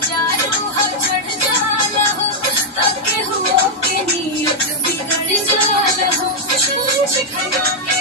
हजारों हम चढ़ जाला हो, तके हुओं के नियत बिगड़ जाला हो। सिखा के